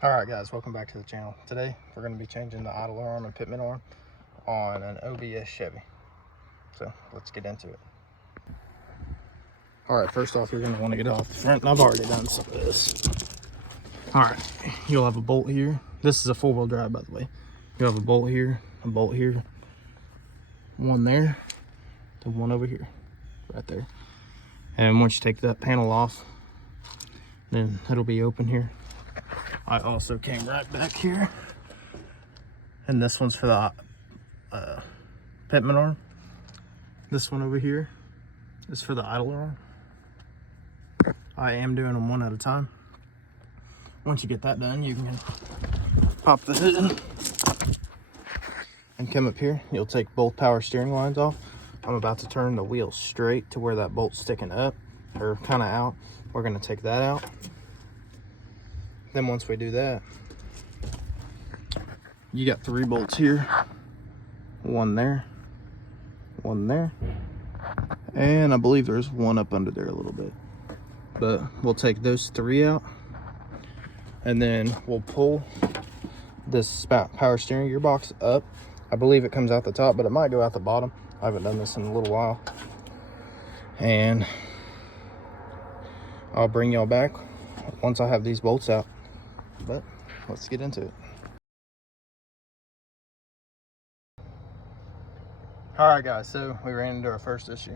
Alright guys, welcome back to the channel. Today we're going to be changing the idler arm and pitman arm on an OBS Chevy. So let's get into it. Alright, first off you're going to want to get off the front, and I've already done some of this. Alright, you'll have a bolt here. This is a 4-wheel drive, by the way. You'll have a bolt here, one there, and one over here, right there. And once you take that panel off, then it'll be open here. I also came right back here, and this one's for the pitman arm. This one over here is for the idler arm. I am doing them one at a time. Once you get that done, you can pop the hood in and come up here. You'll take both power steering lines off. I'm about to turn the wheel straight to where that bolt's sticking up, or kind of out. We're going to take that out. Then once we do that, you got 3 bolts here, one there, and I believe there's one up under there a little bit. But we'll take those 3 out, and then we'll pull this power steering gearbox up. I believe it comes out the top, but it might go out the bottom. I haven't done this in a little while. And I'll bring y'all back once I have these bolts out. But let's get into it. All right guys, so we ran into our first issue.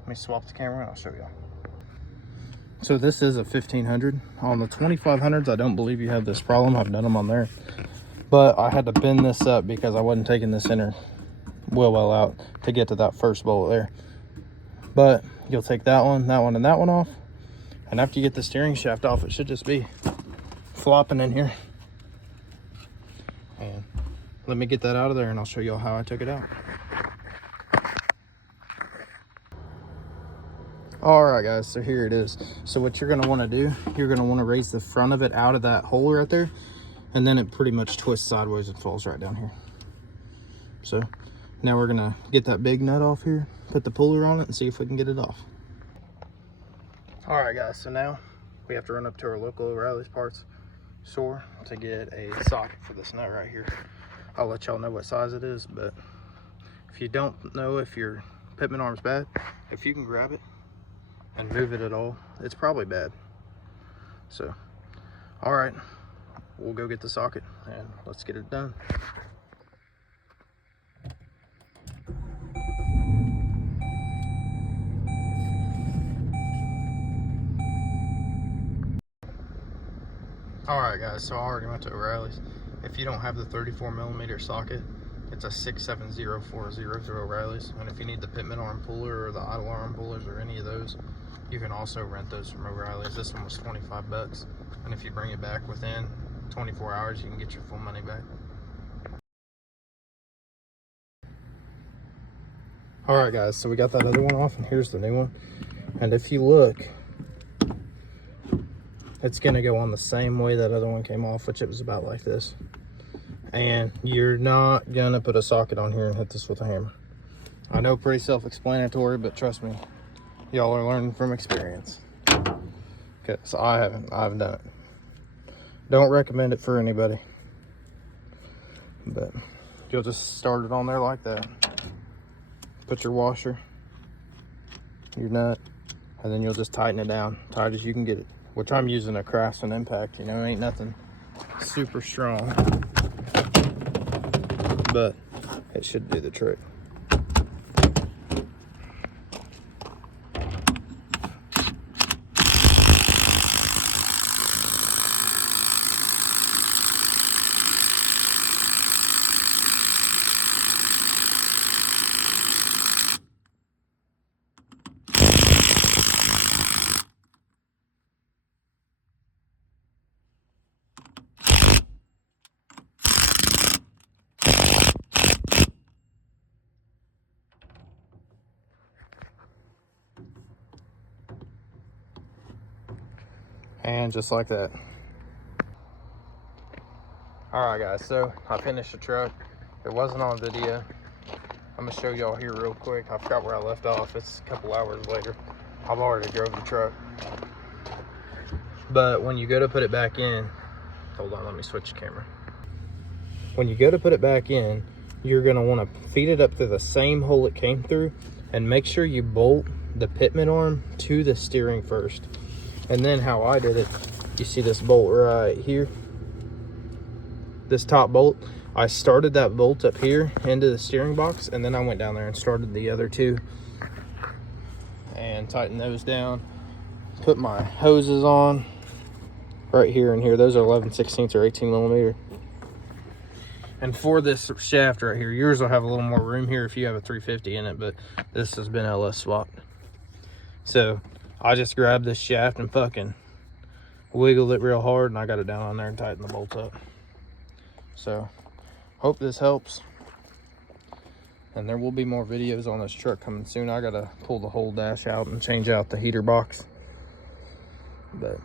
Let me swap the camera and I'll show y'all. So this is a 1500. On the 2500s, I don't believe you have this problem. I've done them on there, but I had to bend this up because I wasn't taking the center wheel well out to get to that first bolt there. But you'll take that one, and that one off, and after you get the steering shaft off, it should just be flopping in here. And let me get that out of there and I'll show y'all how I took it out. All right guys, so here it is. So what you're going to want to do, you're going to want to raise the front of it out of that hole right there, and then it pretty much twists sideways and falls right down here. So now we're going to get that big nut off here, put the puller on it, and see if we can get it off. All right guys, so now we have to run up to our local O'Reilly's parts store to get a socket for this nut right here. I'll let y'all know what size it is, but if you don't know if your pitman arm's bad, if you can grab it and move it at all, it's probably bad. So all right, we'll go get the socket and let's get it done. All right guys, so I already went to O'Reilly's. If you don't have the 34mm socket, it's a 67040 through O'Reilly's. And if you need the pitman arm puller or the idle arm pullers or any of those, you can also rent those from O'Reilly's. This one was 25 bucks. And if you bring it back within 24 hours, you can get your full money back. All right guys, so we got that other one off, and here's the new one. And if you look, it's gonna go on the same way that other one came off, which it was about like this. And you're not gonna put a socket on here and hit this with a hammer. I know, pretty self-explanatory, but trust me, y'all are learning from experience. Okay, so I've done it. Don't recommend it for anybody, but you'll just start it on there like that. Put your washer, your nut, and then you'll just tighten it down, tight as you can get it. Which I'm using a Craftsman Impact, you know, ain't nothing super strong, but it should do the trick. And just like that. All right guys, so I finished the truck. It wasn't on video. I'm gonna show y'all here real quick. I forgot where I left off. It's a couple hours later. I've already drove the truck. But when you go to put it back in, Hold on, let me switch the camera. When you go to put it back in, you're gonna wanna feed it up to the same hole it came through, and make sure you bolt the pitman arm to the steering first. And then how I did it, you see this bolt right here, this top bolt, I started that bolt up here into the steering box, and then I went down there and started the other two and tightened those down. Put my hoses on right here and here. Those are 11/16 or 18 millimeter. And for this shaft right here, yours will have a little more room here if you have a 350 in it, but this has been LS swapped. So I just grabbed this shaft and fucking wiggled it real hard, and I got it down on there and tightened the bolts up. So hope this helps. And there will be more videos on this truck coming soon. I gotta pull the whole dash out and change out the heater box. But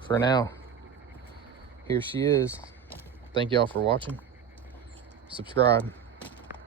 for now, here she is. Thank y'all for watching. Subscribe.